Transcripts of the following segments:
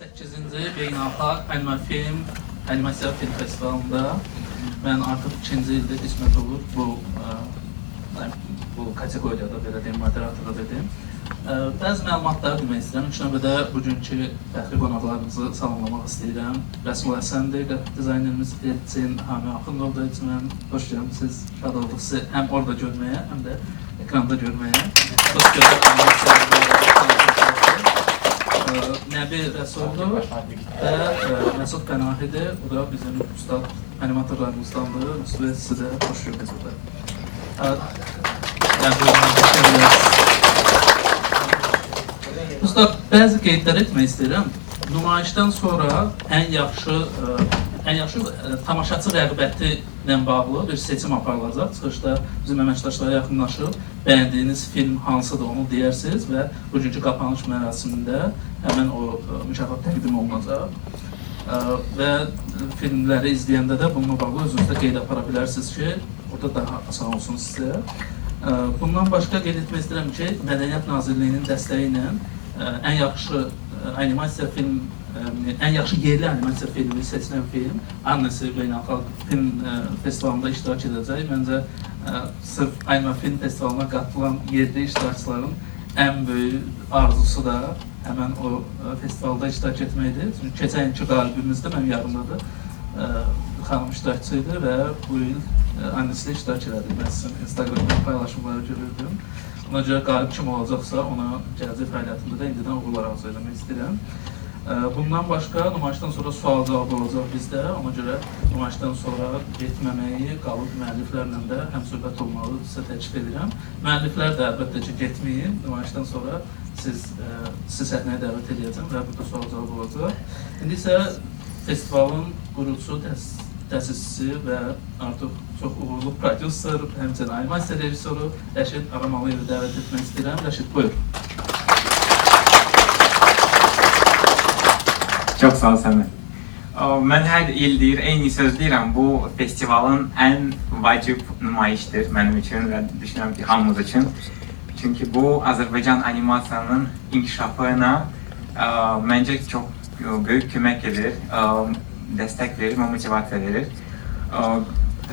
8-ci Beynəlxalq Animasiya Film Festivalında mən artıq 2-ci ildə qismət olur bu kateqoriyada, belə deyim, moderatora dedim. Bəzi məlumatları demək istəyirəm. İlk növbədə bugünkü fəxri qonaqlarımızı salamlamaq istəyirəm. Rəsul Həsəndir, qrafik dizaynerimiz Elçin Hami Axundov da içmən. Xoş gəlmişsiniz, şad olduq sizi həm orada görməyə, həm də ekranda görməyə. Xoş gəlmişsiniz. Nəbi Rəsuldur və Məsud Pənahidir. Bu da bizim ustad, animatorlarımızdandır. Müslüman sizə xoş gördünüz burada. Ustad, bəzi qeydlər etmək istəyirəm. Nümayişdən sonra ən yaxşı tamaşaçı rəğbəti ilə bağlı bir seçim aparılacaq. Çıxışda bizim əməkdaşlara yaxınlaşıb, bəyəndiyiniz film hansıdır onu deyirsiniz və bugünkü qapanış mərasimində həmən o mükafat təqdim olunacaq. Və filmləri izləyəndə də bununla bağlı özünüzdə qeyd apara bilərsiniz ki, orada daha asan olsun sizə. Bundan başqa qeyd etmək istəyirəm ki, Mədəniyyət Nazirliyinin dəstəyi ilə ən yaxşı animasiya film, ən yaxşı yerli animasiya filmi seçilən film Annesi Beynəlxalq Film Festivalında iştirak edəcək. Məncə, sırf Anima Film Festivalına qatılan yerli iştirakçıların ən böyük arzusu da həmən o festivalda iştirak etməkdir. Çünki keçən ilki qalibimizdə mənim yadımdadır, xanım iştirakçı idi və bu il annesiyle iştirak elədi. Mən sizin Instagram'da paylaşımları görürdüm. Ona görə qalib kim olacaqsa, ona gələcək fəaliyyətində də indidən uğurlar arzu eləmək istəyirəm. Bundan başqa, nümayişdən sonra sual cavabı olacaq bizdə. Ona görə nümayişdən sonra getməməyi, qalıb müəlliflərlə də həmsöhbət olmağı sizə təklif edirəm. Müəlliflər də əlbəttə ki, getməyin. Nümayişdən sonra sizi səhnəyə dəvət edəcəm və burada sual cavabı olacaq. İndi isə festivalın qurucusu, təsisçisi və artıq çox uğurlu prodüser, həmçinin animasiya rejissoru Rəşid Aramalıyevi dəvət etmək istəyirəm. Rəşid, buyur. Çox sağ ol Səmir. Mən hər il deyir, eyni söz deyirəm, bu festivalın ən vacib nümayişdir mənim üçün və düşünürəm ki, hamımız üçün. Çünki bu Azərbaycan animasiyanın inkişafına məncə çox böyük kömək edir, dəstək verir və motivasiya verir.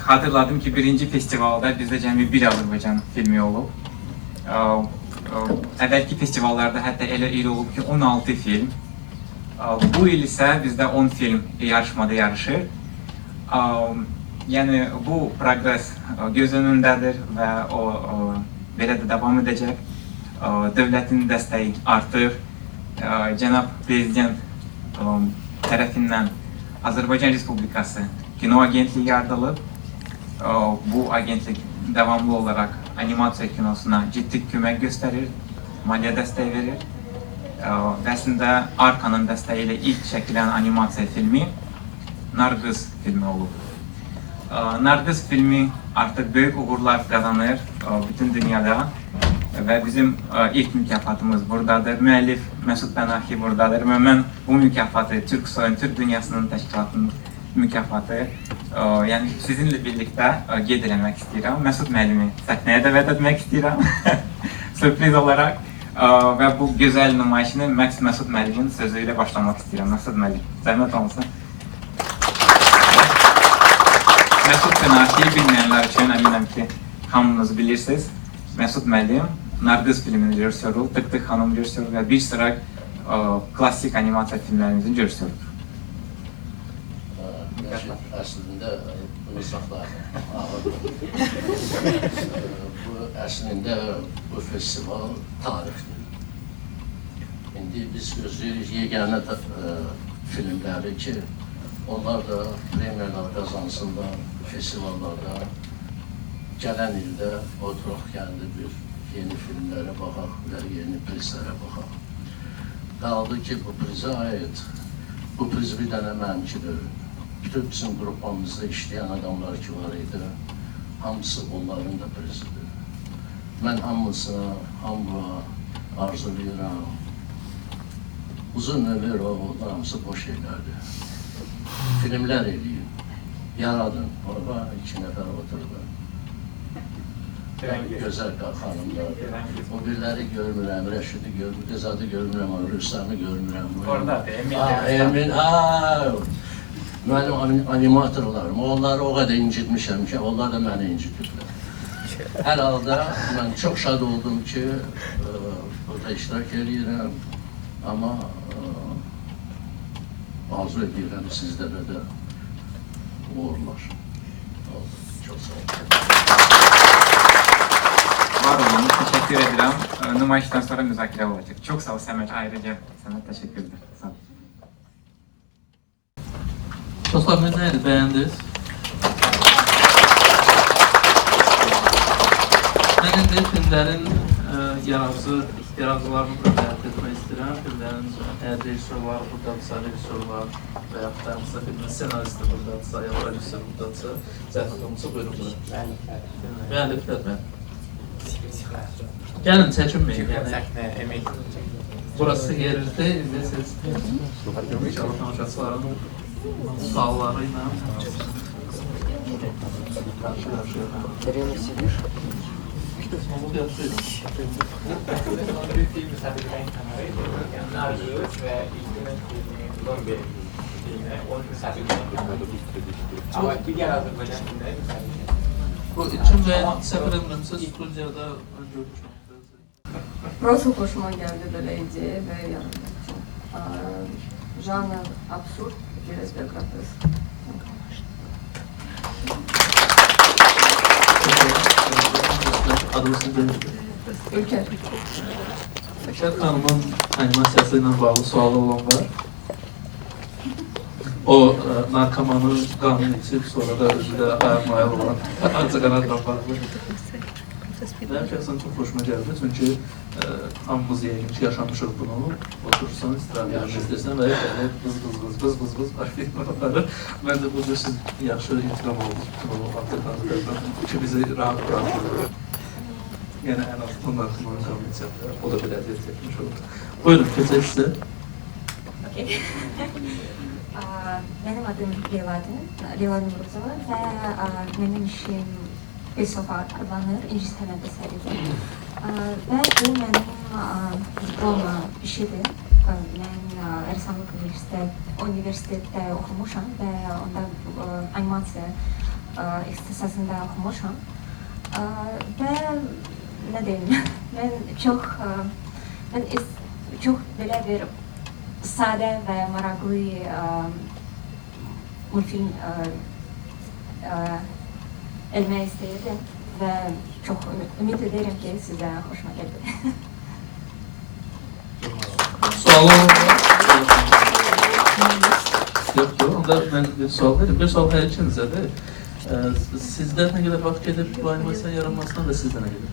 Xatırladım ki, birinci festivalda bizdə cəmi bir Azərbaycan filmi olub. Əvvəlki festivallarda hətta elə il olub ki, 16 film. Bu il isə bizdə 10 film yarışmada yarışır. Yəni, bu progres göz önündədir və o belə də davam edəcək. Dövlətin dəstəyi artır. Cənab Prezident tərəfindən Azərbaycan Respublikası Kino Agentliyi yaradılıb. Bu agentlik devamlı olarak animasiya kinosuna ciddi kömək göstərir, maliyyə dəstəyi verir. Və əslində Arkanın dəstəyi ilə ilk çəkilən animasiya filmi Nargız filmi olub. Nargız filmi artıq böyük uğurlar qazanır bütün dünyada və bizim ilk mükafatımız buradadır. Müəllif Məsud Pənahi buradadır və mən bu mükafatı Türksoyun, Türk Dünyasının təşkilatının mükafatı, yəni sizinlə birlikdə qeyd eləmək istəyirəm. Məsud müəllimi səhnəyə dəvət etmək istəyirəm, sürpriz olaraq və bu gözəl nümayişini Məsud müəllimin sözü ilə başlamaq istəyirəm. Məsud müəllim, zəhmət olsun. Məsud Pənahi bilməyənlər üçün əminəm ki, hamınız bilirsiniz. Məsud müəllim Nargız filminin rejissoru, Tık Tık Hanım rejissoru və bir sıra klassik animasiya filmlərimizin rejissorudur. Əslində bunu saxlayın. Əslində bu festival tarixdir. İndi biz gözləyirik yeganə filmləri ki, onlar da premyerlər qazansınlar, festivallarda. Gələn ildə oturaq gəldi bir yeni filmlərə baxaq və yeni prizlərə baxaq. Qaldı ki, bu prizə aid, bu priz bir dənə mənimkidir. Bütün bizim qrupamızda işləyən adamlar ki var idi, hamısı onların da prizidir. Mən hamısına, hamıya arzulayıram. Uzun ömür onlar hamısı boş şeylərdir. Filmlər eləyin, yaradın. Orada 2 nəfər oturdu. Gözəl xanımlardır. O biriləri görmürəm, Rəşidi görmürəm, Rəzadı görmürəm, Rüstamı görmürəm. Oradadır, Emin. Emin, mənim animatorlarım, onları o qədər incitmişəm ki, onlar da məni incitiblər. Hər halda mən çox şad oldum ki, burada iştirak edirəm, amma arzu edirəm sizlərə də uğurlar. Çok sağ olun. Var olun, teşekkür ederim. Nümayişten sonra müzakere olacak. Çok sağ ol Səməd, ayrıca sana teşekkürler. Sağ ol. Dostlar, neydi? Beğendiniz? Ben indi filmlerin yaradıcılarını da həyat etmək istəyirəm. Filmlerin rejissor var, buradadırsa, rejissor var və yaxud da hansısa filmin senaristi buradadırsa, ya prodüser buradadırsa, zəhmət olmasa buyurun bura. Müəlliflər mən. Gəlin, çəkinməyin. Yəni, burası yerinizdə, indi siz inşallah tamaşaçıların sualları ilə karşı-karşıya. Bir film müsabiqənin kamerayı arzuyoruz ve ilginin filmi filmi o müsabiqənin ama diğer Azerbaycan filmleri müsabiqənin. Bu için ve səfər edilməmsə studiyada görmüşəm. Просто hoşuma geldi böyle ideya ve yaratıcı. Жанр абсурд и гротеск. Adını sizə Ülker. Şəhət xanımın animasiyası ilə bağlı sualı olan var. O narkomanı qanun içib, sonra da özü də ayaq-mayaq olan Ağcaqanadla bağlı. Mənim şəxsən çox xoşuma gəldi, çünki hamımız yəqin ki, yaşamışıq bunu. Oturursan, istirahət etmək istəyirsən və bız başlayır. Mən də burada siz yaxşı intiqam oldunuz Ağcaqanadlardan ki, bizi rahat bırakır. Yəni ən azından narkomanı qanun içəndə o da belə əziyyət etmiş olur. Buyurun, keçək sizə. Okay. Benim adım Leyla Nuruzova ve benim işim Besofa adlanır, İnci Sənət əsəridir. Ve bu benim diploma işidir. Ben Rəssamlıq Üniversitetdə oxumuşam ve onda animasiya ixtisasında oxumuşam. Ve ne diyeyim, ben çok böyle bir sade ve maraqlı multfilm elmək istəyirdim və çox ümid edirəm ki, sizə xoşuma gəldi. Sualı olan var. Yoxdur, onda mən bir sual verim. Bir sual hər ikinizədir. Sizdə nə qədər vaxt gedir bu animasiya yaranmasına və sizdə nə gedir?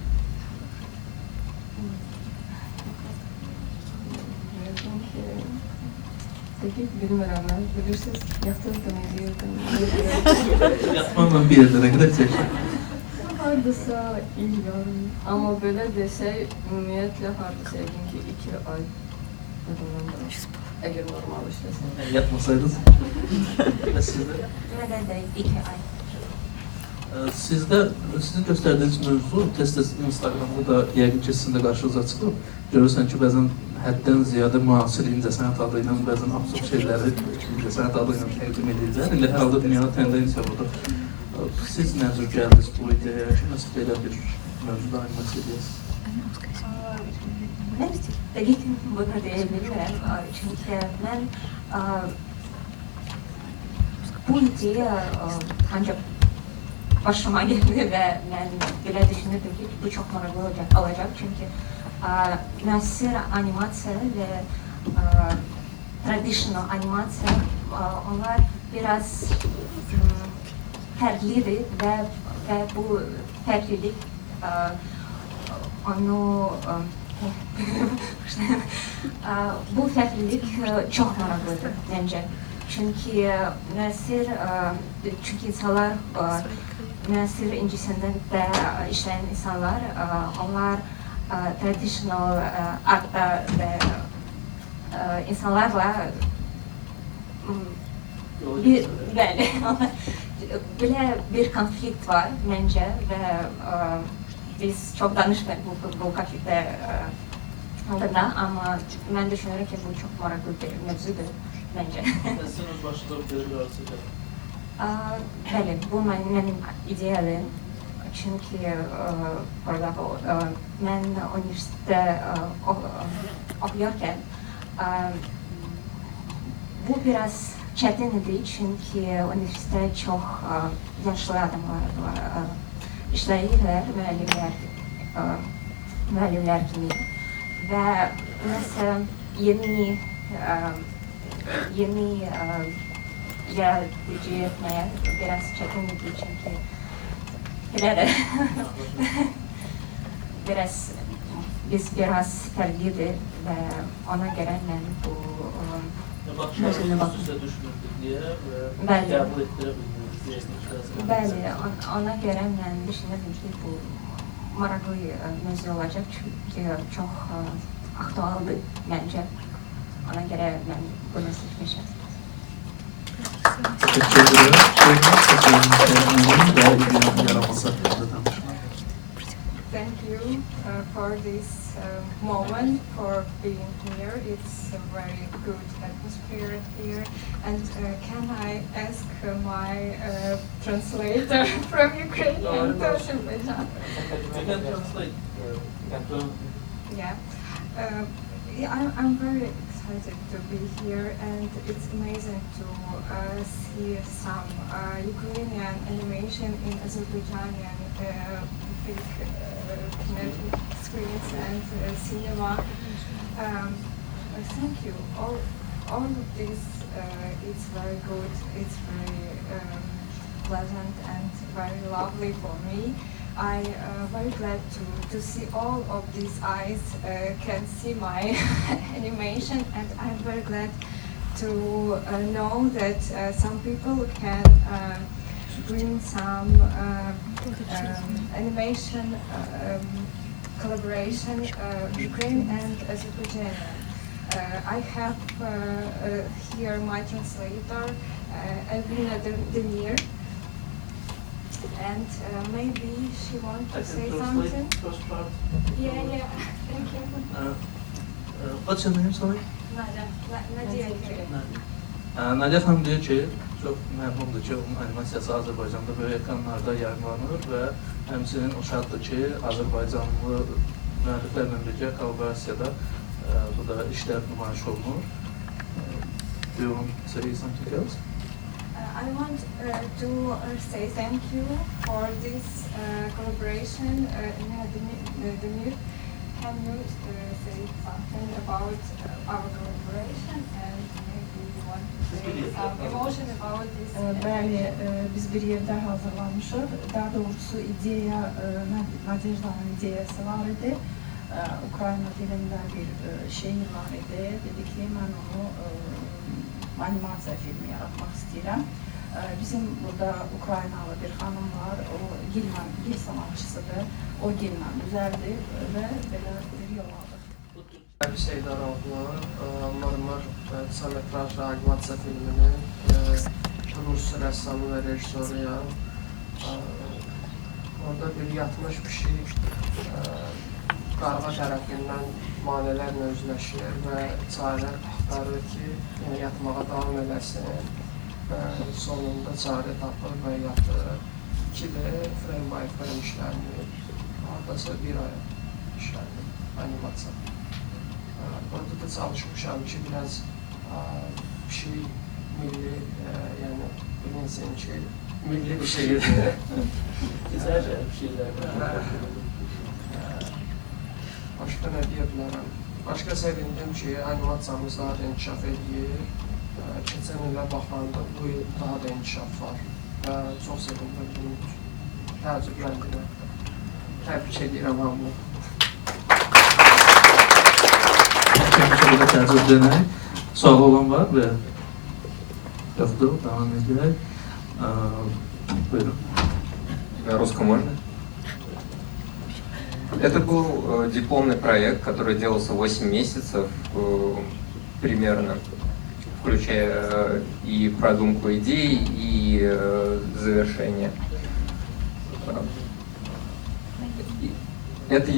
Bilmirəm, mən bilirsiniz, yaxtırdım, edirdim. Yatmamla bir yerdə nə qədər çəkir? Hardasa il yarım. Amma belə desək, ümumiyyətlə hardasa yəqin ki 2 ay adamdan əgər normal işləsin. Yatmasaydınız. Və sizdə? Məndə də 2 ay. Sizin göstərdiyiniz mövzu tez-tez Instagramda da yəqin ki, sizin də qarşınıza çıxıb. Görürsən ki, bəzən həddən ziyadə müasir incəsənət adı ilə, bəzən absurd şeyləri incəsənət adı ilə təqdim edirlər. İndi hər halda dünyada tendensiya budur. Siz nəzər gəldiniz bu ideyaya ki, nasıl belə bir mövzuda animasiya edəsiniz? Mən dəqiq bunu deyə bilmirəm, çünki mən bu ideya ancaq başıma gəldi və mən belə düşünürdüm ki, bu çox maraqlı olacaq, çünki müasir animasiya və traditional animasiya, onlar biraz fərqlidir və bu fərqlilik onu bu fərqlilik çox maraqlıdır məncə. Çünki insanlar müasir incəsənətdə işləyən insanlar, onlar traditional artda və insanlarla belə bir konflikt var məncə və biz çok danıştık bu kafede hakkında ama ben düşünüyorum ki bu çok meraklı bir mevzudur bence. Sizin öz başınıza bir görürsünüz. Bəli, bu mənim ideyalim. Çünki orada mən universitetdə oxuyarkən bu biraz çətin idi çünki universitetdə çox yaşlı adamlar işləyirlər, müəllimlər kimi və məsələn yeni yaratıcı etmeye biraz çetin idi çünkü biz biraz terlidir ve ona göre ben bu Baxışlarınızı üstə düşmürdük deyə və Bəli. qəbul etdirə bilmiyoruz. bəli, ona göre ben düşünürdüm ki bu maraqlı mövzu olacak çünkü çok aktualdı bence. Ona göre ben bunu seçmişim. Teşekkür ederim. Ve ilgili yaraması hakkında tanışmak. Thank you for this moment, for being here. It's a very good atmosphere here. And can I ask my translator from Ukrainian to Azerbaijan? You can translate. Yeah. Yeah, I'm very excited to be here, and it's amazing to see some Ukrainian animation in Azerbaijani big screens and cinema. Thank you. All of this, it's very good. It's very pleasant and very lovely for me. I'm very glad to see all of these eyes can see my animation, and I'm very glad to know that some people can bring some animation collaboration Ukraine and Azerbaijan. I have here my translator, Elvina Demir. And maybe she wants to say something. First part. Yeah. Thank you. What's your name, sorry? Nadia. Nadia xanım deyir ki, çox məmnundur ki, onun animasiyası Azərbaycanda böyük ekranlarda yayınlanır və həmçinin o şaddır ki, Azərbaycanlı müəlliflərlə birgə kollaborasiyada bu da işlər nümayiş olunur. Do you want to say something else? I want to say thank you for this collaboration. Demir, can you say something about our collaboration and maybe you want to say some emotion about this? Bəli, biz bir yerdə hazırlanmışıq. Daha doğrusu ideya, Nadejdanın ideyası var idi. Ukrayna dilində bir şeir var idi. Dedi ki, mən onu animasiya filmi yaratmaq istəyirəm. Bizim burada Ukraynalı bir xanım var, o gil sanatçısıdır. O gillə düzəldir və belə bir yol alır. Seydaroğlu, Marmar kısametrajlı animasiya filminin Rus rəssamı və rejissoruyam. Orada bir yatmış pişik qarğa tərəfindən maneələrlə üzləşir və çarə axtarır ki, yatmağa davam eləsin. Sonunda çarə tapır və yatır. 2D frame by frame işlənir. Hardasa bir ay işlənir animasiya. Orada da çalışmışam ki, biraz bir şey milli, yəni bilinsin ki, milli bir şeydir. Güzel bir şeyler. Başqa nə deyə bilərəm? Başqa sevindim ki, animasiyamız daha da inkişaf edir. Keçən ilə baxanda bu il daha da inkişaf var və çox sevindim bunu təəccübləndirəm. Təbrik edirəm hamını. Burada təəccüblənək. Sual olan var və yoxdur, devam edək. Buyurun. На русском можно? Это был дипломный проект, который делался 8 месяцев примерно, включая и продумку идей, и завершение. Это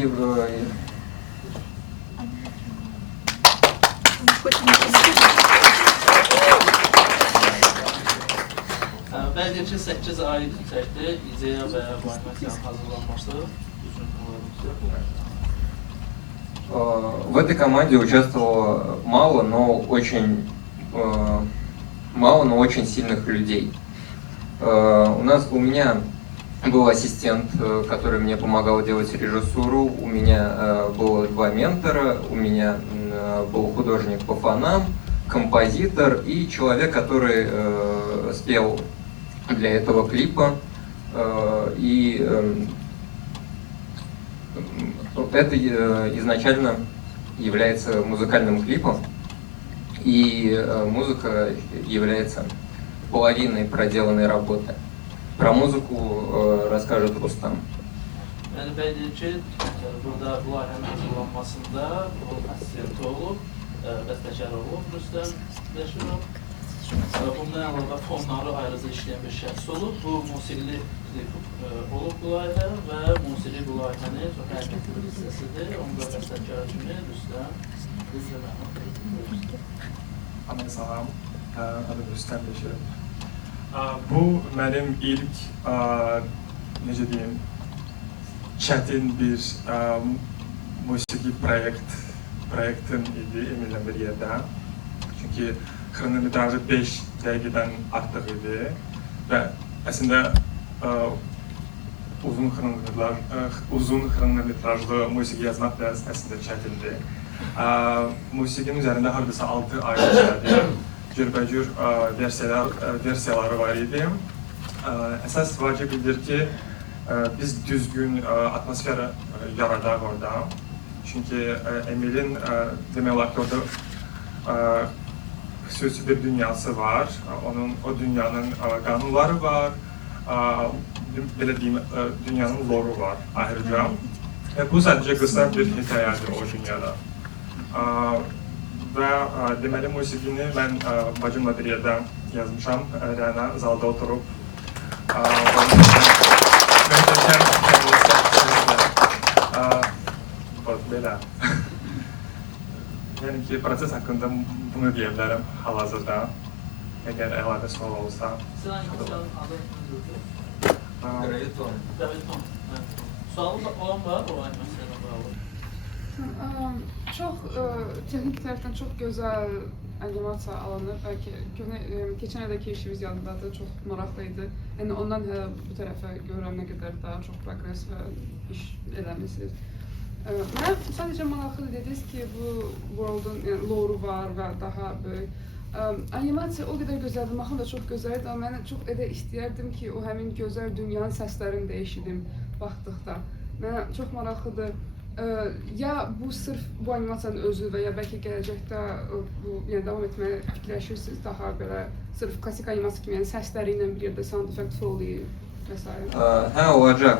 Belgeci 8 ay çəkdi ideya və bu animasiyanın hazırlanması. В этой команде участвовало мало, но очень сильных людей. У меня был ассистент, который мне помогал делать режиссуру, у меня было 2 ментора, у меня был художник по фонам, композитор и человек, который спел для этого клипа. И это изначально является музыкальным клипом, и музыка является половиной проделанной работы. Про музыку расскажет Рустам. Yəni belgeci burada bu layihənin hazırlanmasında bu assistent olub, bəstəkar olub Rüstəm Bəşirov. Bundan əlavə fonları ayrıca işləyən bir şəxs olub. Bu musiqili olub bu layihə və musiqi bu layihənin çox əhəmiyyətli bir hissəsidir. Onda bəstəkar kimi Rüstəm Aman salam, adım Rüstəm Bəşirov. Bu mənim ilk, necə deyim, çətin bir musiqi proyektim idi Emil'lə bir yerdə. Çünki xronometrajı 5 dəqiqədən artıq idi və əslində uzun xronometrajlı musiqi yazmaq biraz əslində çətindir. Musiqinin üzərində hardasa 6 ay işlədim. Cürbəcür versiyaları var idi. Əsas vacibdir ki, biz düzgün atmosfer yaradaq orada. Çünki Emil'in demək olar ki, orada xüsusi bir dünyası var. O dünyanın qanunları var. Belə deyim, dünyanın loru var ayrıca. Bu sadəcə qısa bir hekayədir o dünyada. Və deməli musiqini mən bacımla bir yerdə yazmışam, Rəna zalda oturub. Möhtəşəm belə. Yəni ki, proses haqqında bunu deyə bilərəm hal-hazırda. Əgər əlavə sual olsa. Sizin animasiyanın adı nədir? Graviton. Graviton. Sualı olan var o animasiyona bağlı? Çox texnik tərəfdən çox gözəl animasiya alınır. Bəlkə keçən əydəki işimiz yadındadır, çox maraqlı idi. Yəni ondan bu tərəfə görürəm nə qədər daha çox progres və iş eləmişsiniz. Mənə sadəcə maraqlı dediniz ki, bu world'un lore'u var və daha böyük. Animasiya o qədər gözəldir, maxın da çox gözəldir, amma mən çox istəyərdim ki, o həmin gözəl dünyanın səslərini də eşidim baxdıqda. Mənə çox maraqlıdır. Ya bu sırf bu animasiyanın özü və ya bəlkə gələcəkdə davam etməyə fikirləşirsiniz daha belə sırf klasik animasiya kimi, yəni səsləri ilə bir yerdə sound effect foley və s. Hə, olacaq.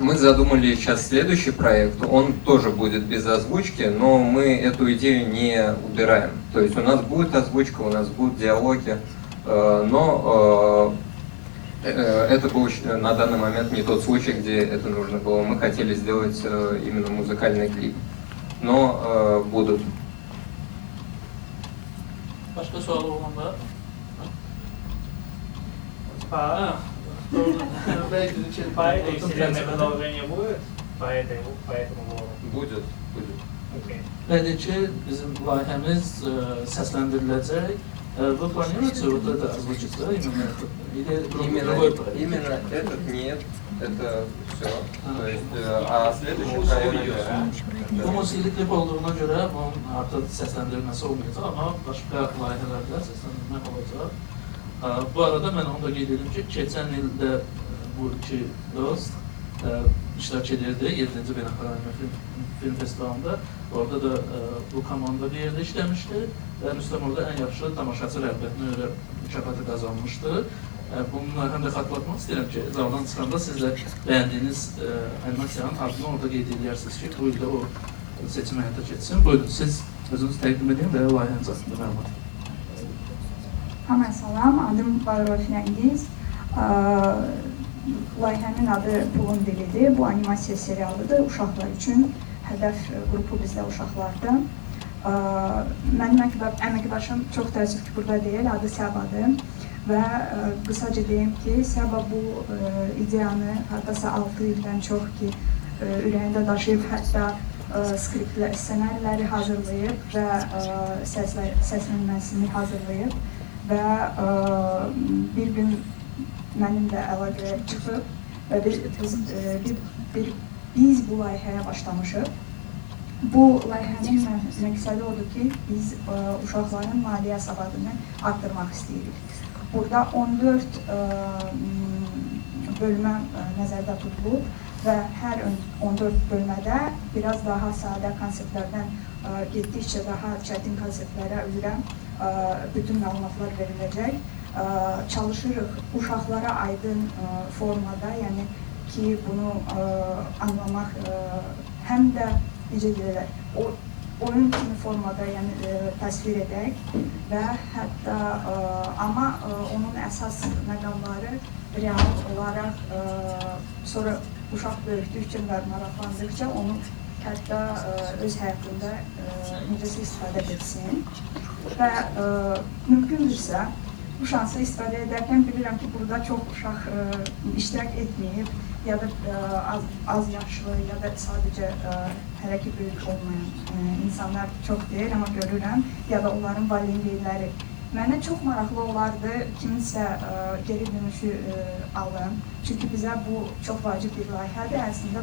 Мы задумали сейчас следующий проект, он тоже будет без озвучки, но мы эту идею не убираем. То есть у нас будет озвучка, у нас будут диалоги, но это был на данный момент не тот случай, где это нужно было. Мы хотели сделать именно музыкальный клип, но будут. Başka soru olan var? Поэтому продолжение будет? Поэтому Будет. Belki bizim layihəmiz səsləndiriləcək. Вы планируете вот это озвучить, да, именно Именно этот нет, это все. То есть, а следующий проект... Bu musiqili klip olduğuna görə bunun artıq səsləndirilməsi olmayacaq, amma başqa layihələrdə səsləndirmək olacaq. Bu arada mən onu da qeyd edim ki, keçən ildə bu iki dost iştirak edirdi 7-ci Beynəlxalq Film Festivalında. Orada da bu komanda bir yerdə işləmişdi və Rüstəm orada ən yaxşı tamaşaçı rəğbətini mükafatı qazanmışdı. Bununla həm də xatırlatmaq istəyirəm ki, zaldan çıxanda siz də bəyəndiyiniz animasiyanın adını orada qeyd edirsiniz ki, bu ildə o seçim həyata keçsin. Buyurun, siz özünüzü təqdim edin və layihəniz haqqında məlumat. Hamıya salam, adım Bağırov Fəngiz. layihənin adı Pulun Dilidir. Bu animasiya serialıdır. Uşaqlar üçün hədəf qrupu bizdə uşaqlardır. Mənim əməkdaşım çox təəssüf ki, burada deyil, adı Səbadır. Və qısaca deyim ki, Səba bu ideyanı hardasa 6 ildən çox ki, ürəyində daşıyıb, hətta skriptlər, ssenariləri hazırlayıb və səslənməsini hazırlayıb və bir gün mənimlə əlaqəyə çıxıb və biz bu layihəyə başlamışıq. Bu layihənin məqsədi odur ki, biz uşaqların maliyyə savadını arttırmaq istəyirik. Burada 14 bölmə nəzərdə tutulub və hər 14 bölmədə biraz daha sadə konseptlərdən getdikcə daha çətin konseptlərə üzrə bütün məlumatlar veriləcək. Çalışırıq uşaqlara aydın formada, yəni ki, bunu anlamaq həm də necə deyirlər, oyun kimi formada təsvir edək və hətta amma onun əsas məqamları real olaraq sonra uşaq böyüdükcə və maraqlandıqca onu hətta öz həyatında necəsə istifadə etsin və mümkündürsə bu şansı istifadə edərkən bilirəm ki, burada çox uşaq iştirak etməyib ya da az yaşlı ya da sadəcə hələ ki böyük olmayan insanlar çox deyil, amma görürəm ya da onların valideynləri. Mənə çox maraqlı olardı kiminsə geri dönüşü alım. Çünki bizə bu çox vacib bir layihədir. Əslində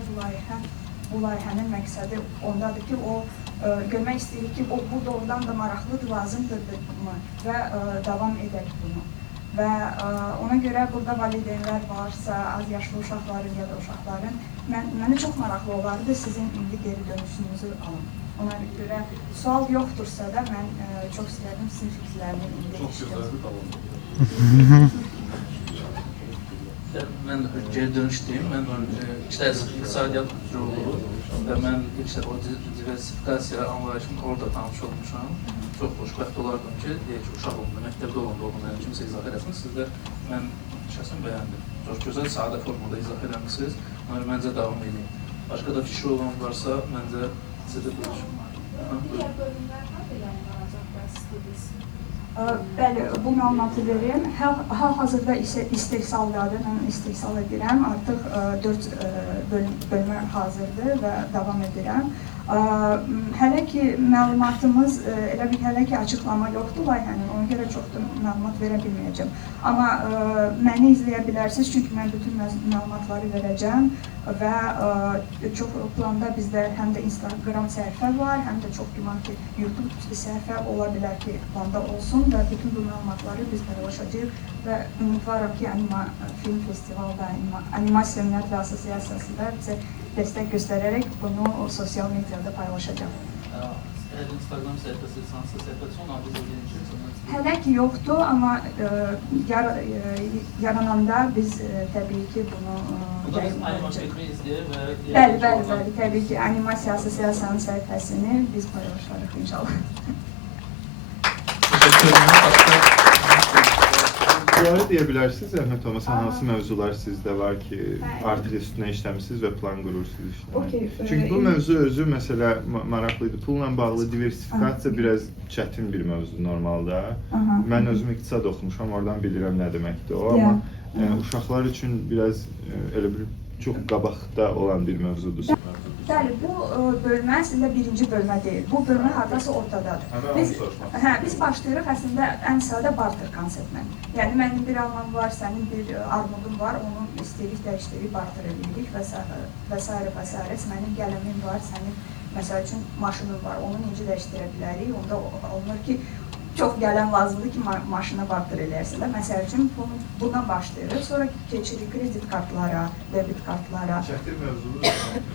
bu layihənin məqsədi ondadır ki, o görmək istəyirik ki, o burada ondan da maraqlıdır, lazımdır və davam edək bunu. Və ona görə burada valideynlər varsa, az yaşlı uşaqların ya da uşaqların, mənə çox maraqlı olardı sizin indi geri dönüşünüzü alın. Ona görə sual yoxdursa da mən çox istərdim sizin fikirlərini indi eşitdim. Mən geri dönüş deyim, mən iqtisadiyyat üzrə və mən o diversifikasiya anlayışını orada tanış olmuşam. Çox xoşbəxt olardım ki, deyək ki, uşaq olanda, məktəbdə olanda olmayan kimsə izah eləsin. Sizdə mən şəxsən bəyəndim. Çox gözəl, sadə formada izah eləmişsiniz. Məncə davam edin. Başqa da fikri olan varsa, məncə sizə buyurun. Digər bölümlər harada yayınlanacaq və siz? Bəli, bu məlumatı verim. Hal-hazırda istehsaldadır, mən istehsal edirəm. Artıq 4 bölmə hazırdır və davam edirəm. Hələ ki məlumatımız, elə bir hələ ki açıqlama yoxdur layihənin, ona görə çox da məlumat verə bilməyəcəm. Amma məni izləyə bilərsiniz, çünki mən bütün məlumatları verəcəm və çox planda bizdə həm də Instagram səhifə var, həm də çox güman ki, YouTube səhifə ola bilər ki, planda olsun və bütün bu məlumatları biz paylaşacağıq və ümidvaram ki, film festivalda, animasiya ümumiyyətlə asosiasiyası da bizə dəstək göstərərək bunu sosial mediada paylaşacağım. Instagram səhifəsi, sansı səhifəsi onu adınızı edin. Hələ ki yoxdur, amma yarananda biz təbii ki bunu yayınlayacağıq. Bəli, təbii ki, animasiya asosiasiyanın səhifəsini biz paylaşarıq inşallah. Təşəkkür ederim. Bunları deyə bilərsiniz, Əhməd Thomas, hansı mövzular sizdə var ki, artıq üstünə işləmişsiniz və plan qurursunuz işləmək? Çünki bu mövzu özü, məsələ, maraqlıydı. Pulla bağlı diversifikasiya biraz çətin bir mövzu normalda. Mən özüm iqtisad oxumuşam, oradan bilirəm nə deməkdir o, amma uşaqlar üçün biraz elə bir çox qabaqda olan bir mövzudur. Bəli, bu bölmə əslində birinci bölmə deyil. Bu bölmə hardasa ortadadır. Biz başlayırıq əslində ən sadə barter konseptlə. Yəni, mənim bir almam var, sənin bir armudun var, onu istəyirik, dəyişdirib barter edirik və s. Mənim gəlimim var, sənin məsəl üçün maşının var, onu necə dəyişdirə bilərik? Onda olunur ki, çox gələn lazımdır ki, maşına barter eləyərsin də. Məsəl üçün, bundan başlayırıq, sonra keçirik kredit kartlara, debit kartlara. Çətin mövzudur,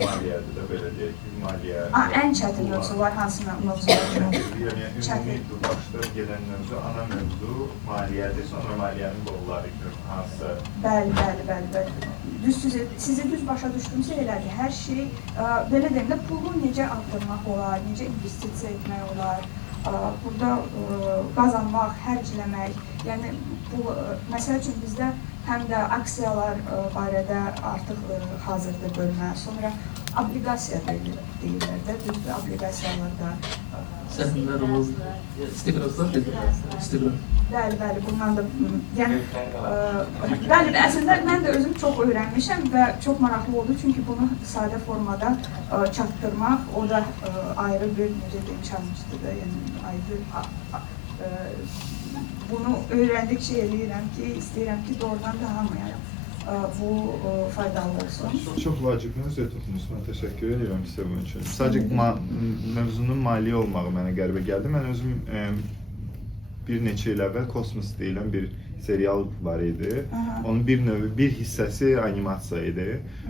maliyyədir də, belə deyək ki, maliyyə... Ən çətin mövzular, hansı mövzular üçün? Yəni, ümumi başda gələn mövzu, ana mövzu maliyyədir, sonra maliyyənin qolları üçün hansı... Bəli. Sizi düz başa düşdümsə elədir. Hər şey, belə deyim də, pulu necə artırmaq olar, necə investisiya etmək olar, burada qazanmaq, hərcləmək, yəni məsəl üçün bizdə həm də aksiyalar barədə artıq hazırdır bölmə. Sonra obliqasiya deyirlər də, düzdür, obliqasiyalarda Səhnələr olur. İstiqrazlar gedir. Bəli, bundan da, yəni, bəli, əslində mən də özüm çox öyrənmişəm və çox maraqlı oldu, çünki bunu sadə formada çatdırmaq, o da ayrı bir, necə deyim, challenge-dır da, yəni, ayrı, bunu öyrəndikcə eləyirəm ki, istəyirəm ki, doğrudan da hamıya bu faydalı olsun. Çox vacib mövzuya toxunmuşsunuz. Mən təşəkkür edirəm sizə bunun üçün. Sadəcə mövzunun maliyyə olmağı mənə qəribə gəldi. Mən özüm bir neçə il əvvəl Kosmos deyilən bir serial var idi. Onun bir hissəsi animasiya idi.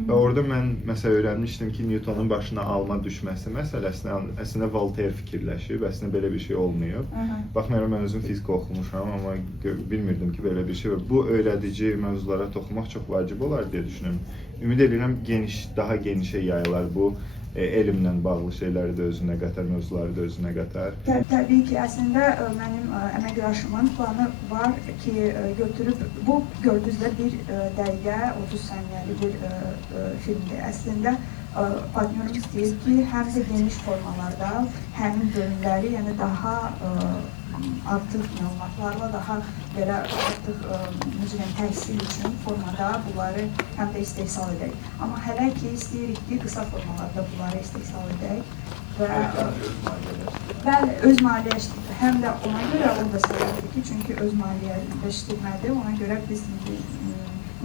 Və orada mən məsələn öyrənmişdim ki, Newtonun başına alma düşməsi məsələsində əslində Voltaire fikirləşib, əslində belə bir şey olmayıb. Baxmayaraq mən özüm fizika oxumuşam, amma bilmirdim ki, belə bir şey var. Bu öyrədici mövzulara toxunmaq çox vacib olar deyə düşünürəm. Ümid edirəm daha genişə yayılar bu. Elmlə bağlı şeyləri də özünə qatar, mövzuları da özünə qatar. Təbii ki, əslində mənim əməkdaşımın planı var ki, götürüb, bu gördüyünüzdə bir dəqiqə, 30 saniyəli bir filmdir. Əslində, partnyorum istəyir ki, həm də geniş formalarda, həmin bölümləri, yəni daha artıq məlumatlarla, daha belə artıq təhsil üçün formada bunları həm də istehsal edək. Amma hələ ki, istəyirik ki, qısa formalarda bunları istehsal edək və bəli, öz maliyyələşdirmə, həm də ona görə o da səbəbdir ki, çünki öz maliyyələşdirmədir, ona görə biz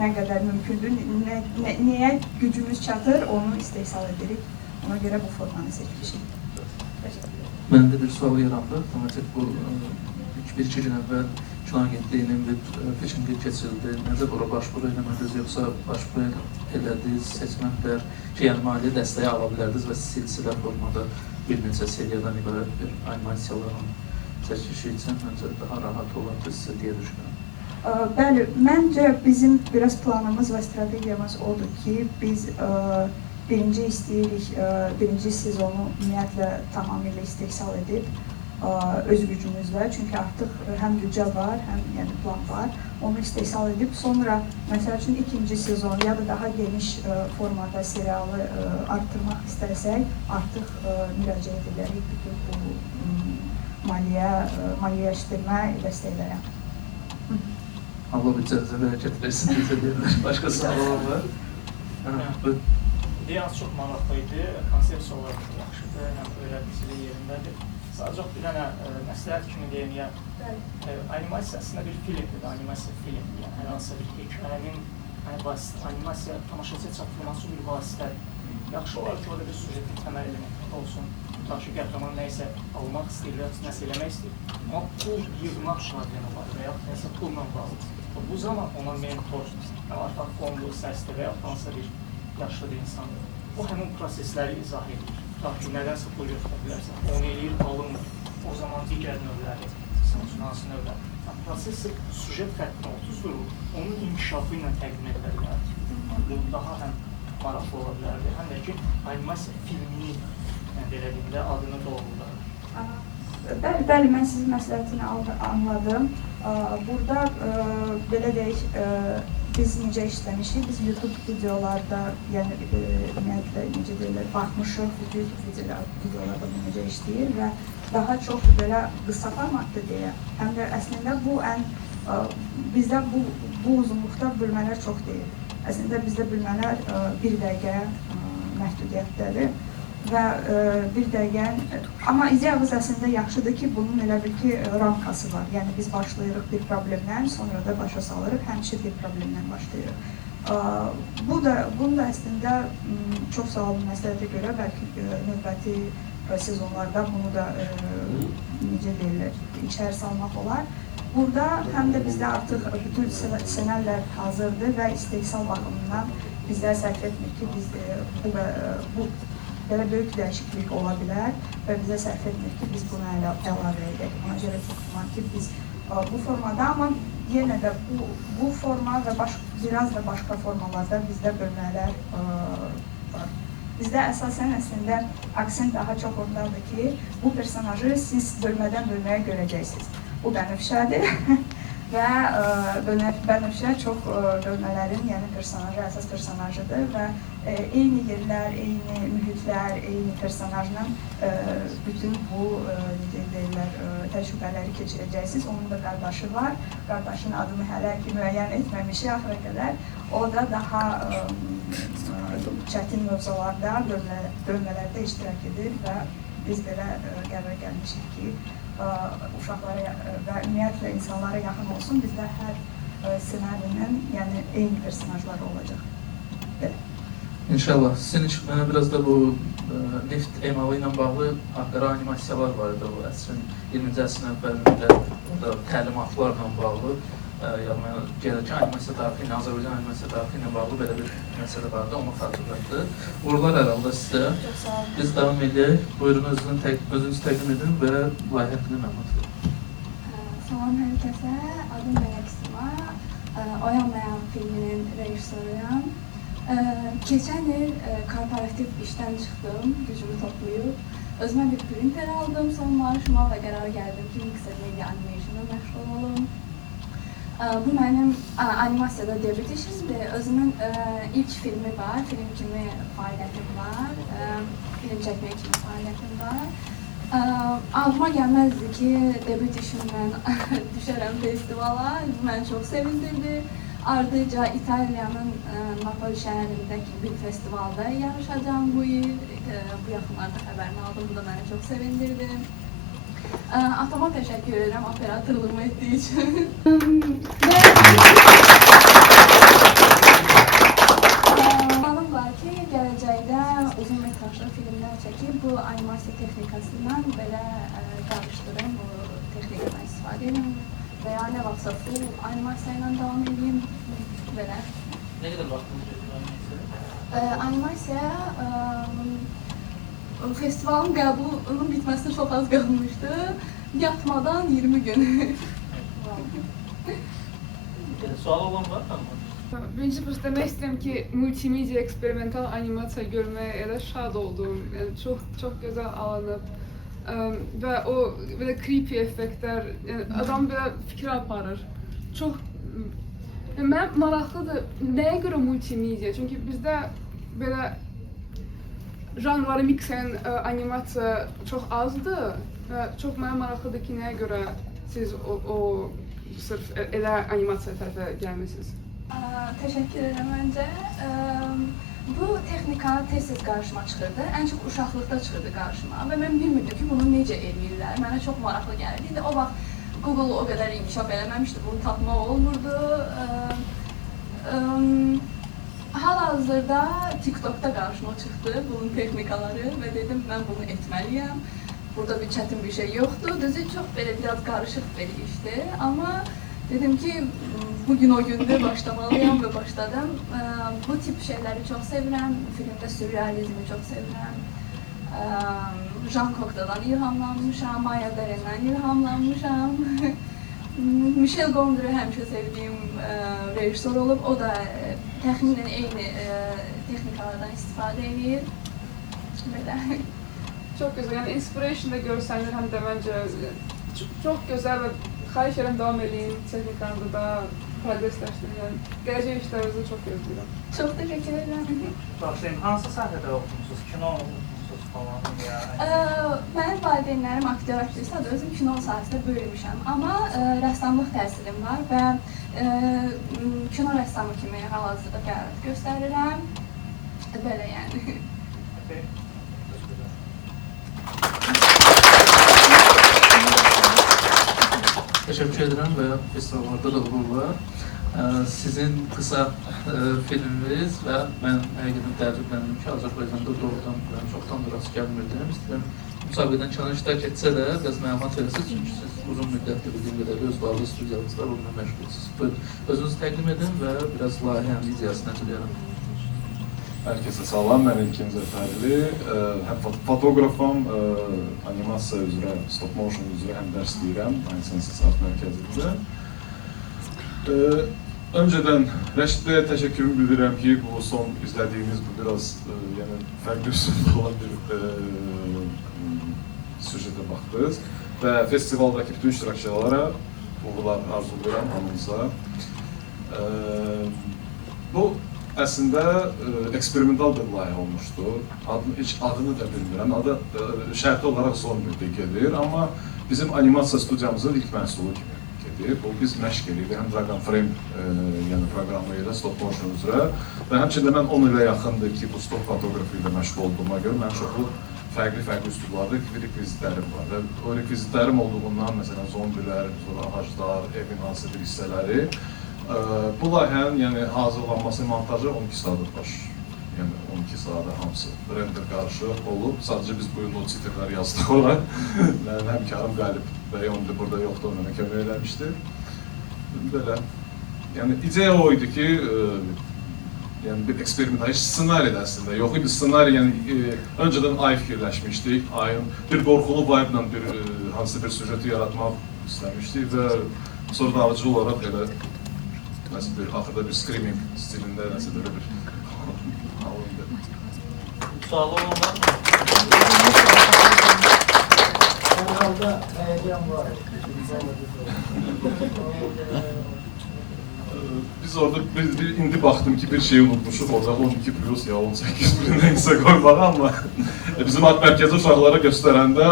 nə qədər mümkündür, nəyə gücümüz çatır, onu istehsal edirik, ona görə bu formanı seçmişik. Məndə bir sual yarandı. Otomatik bu bir-iki gün əvvəl Kino Agentliyinin bir seçimdə keçirildi. Necə bura başvuru eləmədiniz, yoxsa başvuru elədiniz, seçməklər, yəni maliyyə dəstəyi ala bilərdiniz və silsilə formada bir neçə seriyadan ibarət bir animasiyaların çəkilişi üçün məncə daha rahat olardı sizə deyə düşünürəm. Bəli, məncə bizim biraz planımız və strategiyamız odur ki, biz birinci istəyirik, birinci sezonu ümumiyyətlə tamamilə istehsal edib öz gücümüzlə, çünki artıq həm büdcə var, həm yəni plan var, onu istehsal edib, sonra məsəl üçün ikinci sezon ya da daha geniş formada serialı artırmaq istəsək, artıq müraciət edirik bütün bu maliyyələşdirmə dəstəklərə. Allah bütçənizə bərəkət versin, bizə deyirlər. Başqa suallar var? İdeyanız çox maraqlıydı, konsept olaraq çox yaxşıdır, həm öyrədiciliyi yerindədir. Sadəcə bir dənə məsləhət kimi deyim, animasiya əslində bir filmdir, animasiya filmdir, yəni hər hansısa bir hekayənin animasiya tamaşaçıya çatdırılması bir vasitədir. Yaxşı olar ki, orada bir sujetin təməl elementi olsun, tutaq ki, qəhrəman nəyisə almaq istəyir, nəsə eləmək istəyir, amma pul yığmaq problemi var və yaxud nəsə pulla bağlıdır. Bu zaman ona mentor, arxaq fonlu səsdir və yaxud hansısa bir yaşlı bir insandır. O həmin prosesləri izah edir. Tutaq ki, nədənsə pul götürə bilərsən, onu eləyir, alınmır. O zaman digər növləri, hansı növləri. Prosesi sujet xəttinə otuzdurur, onun inkişafı ilə təqdim edilə bilər. Bu daha həm maraqlı ola bilərdir, həm də ki, animasiya filmini, belə deyim də, adını doğrulur. Bəli, mən sizin məsləhətini anladım. Burada, belə deyək, biz necə işləmişik, biz YouTube videolarda, yəni ümumiyyətlə, necə deyirlər, baxmışıq, YouTube videolarda bu necə işləyir və daha çox belə qısa formatdır deyə, həm də əslində bu bizdə bu uzunluqda bölmələr çox deyil. Əslində bizdə bölmələr bir dəqiqə məhdudiyyətdədir və bir dəqiqə, amma ideyamız əslində yaxşıdır ki, bunun elə bir ki, ramkası var. Yəni biz başlayırıq bir problemdən, sonra da başa salırıq, həmişə bir problemdən başlayırıq. Bunu da əslində çox sağ olun məsləhətə görə, bəlkə növbəti sezonlarda bunu da necə deyirlər, içəri salmaq olar. Burada həm də bizdə artıq bütün ssenarilər hazırdır və istehsal baxımından bizlər sərf etmir ki, biz bu belə böyük dəyişiklik ola bilər və bizə sərf etmir ki, biz bunu əlavə edək. Ona görə çox güman ki, biz bu formada, amma yenə də bu forma və biraz da başqa formalarda bizdə bölmələr var. Bizdə əsasən əslində aksent daha çox ondadır ki, bu personajı siz bölmədən bölməyə görəcəksiniz. Bu bənövşədir və Bənövşə çox bölmələrin, yəni personajı, əsas personajıdır və eyni yerlər, eyni mühitlər, eyni personajla bütün bu təcrübələri keçirəcəksiniz. Onun da qardaşı var. Qardaşın adını hələ ki müəyyən etməmişik axıra qədər. O da daha çətin mövzularda, bölmələrdə iştirak edir və biz belə qərar gəlmişik ki, uşaqlara və ümumiyyətlə insanlara yaxın olsun. Bizdə hər ssenarinin yəni eyni personajları olacaq. Belə. İnşallah. Sizin için biraz da bu neft emalı ilə bağlı haqqara animasiyalar var idi. O əsrin 20-ci əsrin əvvəlində təlimatlarla bağlı. Yəni, gələcək animasiya tarixi ilə, Azərbaycan animasiya tarixi ilə bağlı belə bir məsələ vardı, onu xatırlatdı. Uğurlar hər halda sizə. Biz davam edək. Buyurun, özünüzü təqdim edin və layihə haqqında məlumat verin. Salam hər kəsə, adım Mələk Sima. Oyanmayan filminin rejissoruyam. Keçən il korporativ işdən çıxdım, gücümü toplayıb. Özümə bir printer aldım son maaşıma və qərara gəldim ki, Mixer Media Animation'a məşğul olum. Bu mənim animasiyada debüt işimdir. Özümün ilk filmi var, film kimi fəaliyyətim var, film çəkmək kimi fəaliyyətim var. Ağlıma gəlməzdi ki, debüt işimdən düşərəm festivala, məni çox sevindirdi. Ardıca İtaliyanın Napoli şəhərindəki bir festivalda yarışacağım bu il. Bu yaxınlarda xəbərini aldım, bu da məni çox sevindirdi. Atama təşəkkür edirəm operatorluğumu etdiyi üçün. Planım var ki, gələcəkdə uzun metrajlı filmlər çəkib bu animasiya texnikasından belə qarışdırım, bu texnikadan istifadə edim. Və ya nə vaxtsa full animasiya ilə davam edeyim, belə. Nə qədər vaxtınız gedir animasiyaya? Festivalın qəbulunun bitməsinə çox az qalmışdı. Yatmadan 20 gün. Sual olan var mı? Birinci başta demək istəyirəm ki, multimedia eksperimental animasiya görməyə elə şad oldum. Yəni çox gözəl alınıb. Və o belə creepy effektlər, yəni adam belə fikir aparır. Çox mən maraqlıdır. Nəyə görə multimedia? Çünki bizdə belə janrları mix edən animasiya çox azdır və çox mənə maraqlıdır ki, nəyə görə siz o sırf elə animasiya tərəfə gəlmisiniz? Təşəkkür edirəm öncə. Bu texnika tez-tez qarşıma çıxırdı. Ən çox uşaqlıqda çıxırdı qarşıma və mən bilmirdim ki, bunu necə eləyirlər. Mənə çox maraqlı gəlirdi. İndi o vaxt Google o qədər inkişaf eləməmişdi, bunu tapmaq olmurdu. Hal-hazırda TikTok'da qarşıma çıxdı bunun texnikaları və dedim, mən bunu etməliyəm. Burada bir çətin bir şey yoxdur. Düzü çox belə biraz qarışıq bir işdir. Amma dedim ki, bugün o gündür başlamalıyam və başladım. Bu tip şeyləri çox sevirəm. Filmdə sürrealizmi çox sevirəm. Jean Cocteau'dan ilhamlanmışam, Maya Deren'dən ilhamlanmışam. Michel Gondry həmişə sevdiyim rejissor olub. O da təxminən eyni texnikalardan istifadə edir. Belə. Çox gözəl, yəni inspiration da görsənir, həm də məncə çox gözəl və xahiş edirəm davam edin, texnikanızı da progresləşdirin. Gələcək işlərinizi çox gözləyirəm. Çox təşəkkür edirəm. Başlayayım, hansı sahədə oxumusunuz? Kino oxumusunuz falan ya? Mənim valideynlərim aktyor aktrisadır, özüm kino sahəsində böyümüşəm. Amma rəssamlıq təhsilim var və kino rəssamı kimi hal-hazırda fəaliyyət göstərirəm. Belə yəni. Təşəkkür edirəm və festivallarda da uğurlar. Sizin qısa filminiz və mən həqiqətən təəccübləndim ki, Azərbaycanda doğrudan çoxdan da rast gəlmirdim. İstəyirəm, müsabiqədən kənar iştirak etsə də biraz məlumat verirsiniz, çünki siz uzun müddətli bildiyim qədər öz varlı studiyanızda onunla məşğulsünüz. Özünüzü təqdim edin və biraz layihənin viziyasını necələyərəm. Herkese salam, mən İlkin Zəfərli. Həm fotoqrafam, animasiya üzrə, stop motion üzrə həm dərs deyirəm, Aynısansı Sanat Mərkəzində. Öncədən Rəşidəyə təşəkkürümü bildirirəm ki, bu son izlədiyimiz bu biraz yəni fərqli üsulda olan bir süjetə baxdınız və festivaldakı bütün iştirakçılara uğurlar arzulayıram hamınıza. Bu əslində eksperimental bir layihə olmuşdu. Heç adını da bilmirəm. Adı şərti olaraq Zombie gedir, amma bizim animasiya studiyamızın ilk məhsulu kimi gedir. Biz məşq edirik, həm Dragon Frame yəni proqramı ilə stop motion üzrə və həmçində mən 10 ilə yaxındır ki, bu stop fotoqrafi ilə məşğul olduğuma görə mən çoxlu fərqli üslublarda rekvizitlərim var və o rekvizitlərim olduğundan, məsələn, zombilər, ağaclar, evin hansı bir hissələri, bu layihənin yəni hazırlanması, montajı 12 saata yəni 12 saata hamısı render qarışıq olub. Sadəcə biz bu gün o titrləri yazdıq ora. Mənim həmkarım Qalib bəy onda burada yoxdur, mənə kömək eləmişdi. Belə, yəni ideya o idi ki, yəni bir eksperimental, heç ssenari də əslində yox idi. Ssenari, yəni öncədən ay fikirləşmişdik, ayın bir qorxulu vibe-la hansısa bir süjeti yaratmaq istəmişdik və sonra da aracı olaraq elə nəsə bir, axırda bir screaming stilində nəsə belə bir alındı. Sualı olanlar mı? Herhalde heyecan var. Biz orada indi baxdım ki bir şey unutmuşuq, orada 12 plus ya 18 bir neysə qoymağı, amma bizim ad mərkəzi uşaqlara göstərəndə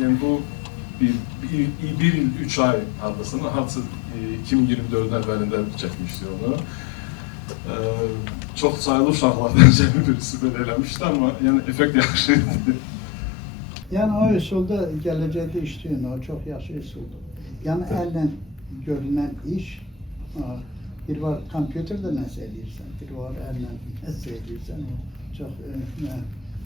yəni bu bir il 3 ay hardasını, hardasa 2024-ün əvvəlində çəkmişdi onu. Çox sayılı uşaqlardan cəmi birisi belə eləmişdi, amma yəni effekt yaxşı idi. Yani o üsulda gələcəkdə işləyən o çox yaxşı üsuldur. Yəni əllə görünən iş, bir var kompüterdə nəsə edirsən, bir var əllə nəsə edirsən, o çox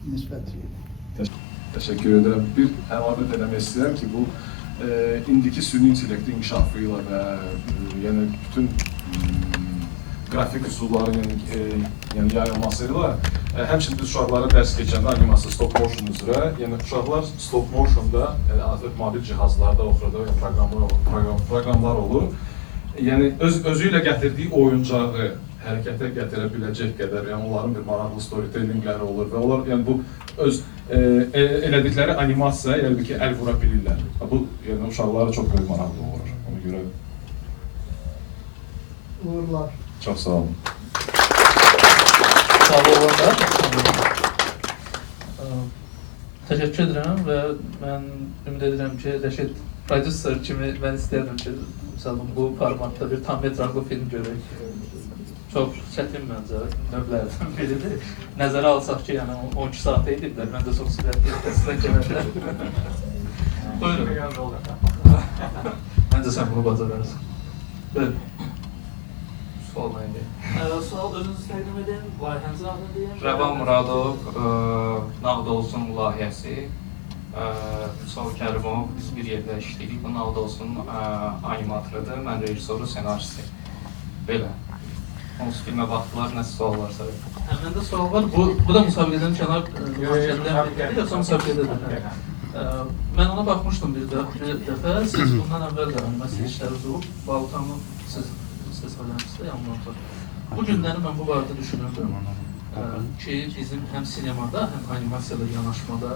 nisbət şeydir. Təşəkkür edirəm. Bir əlavə eləmək istəyirəm ki, bu indiki süni intellektin inkişafı ilə və yəni bütün qrafik üsulların yəni yayılması ilə həmçinin biz uşaqlara dərs keçəndə animasiya stop motion üzrə, yəni uşaqlar stop motionda artıq mobil cihazlarda oxuda proqramlar olur. Yəni özü ilə gətirdiyi oyuncağı hərəkətə gətirə biləcək qədər, yəni onların bir maraqlı storytellingləri olur və onlar yəni bu öz elədikləri animasiya, yəni ki, əl vura bilirlər. Bu yəni uşaqlara çox böyük maraqlı olur. Ona görə uğurlar. Çox sağ olun. Sağ olanlar. Təşəkkür edirəm və mən ümid edirəm ki, Rəşid prodüser kimi mən istəyirəm ki, bu formatda bir tam metrajlı film görək. Çox çətin məncə növlərdən biridir. Nəzərə alsaq ki, yəni 12 saat ediblər, məncə çox sürətli təsdiqlə gəlirlər. Buyurun. Məncə sən bunu bacararsan. Buyurun. Sual mənə. Sual özünüzü təqdim edin, layihənizin adını deyin. Rəvan Muradov, Nağd olsun layihəsi. Vüsal Kərimov, biz bir yerdə işləyirik. Bu Nağd olsun animatorıdır, mən rejissoru, senaristi. Belə. Onsuz filmə baxdılar, nəsə sual varsa. Məndə sual var. Bu da müsabiqədən kənar müsabiqədən yoxsa müsabiqədədir? Mən ona baxmışdım bir dəfə. Siz bundan əvvəl də animasiya işləriniz olub. Baltamı siz istəsələrmişdə yanılmamsa. Bu günləri mən bu barədə düşünürdüm ki, bizim həm sinemada, həm animasiyada yanaşmada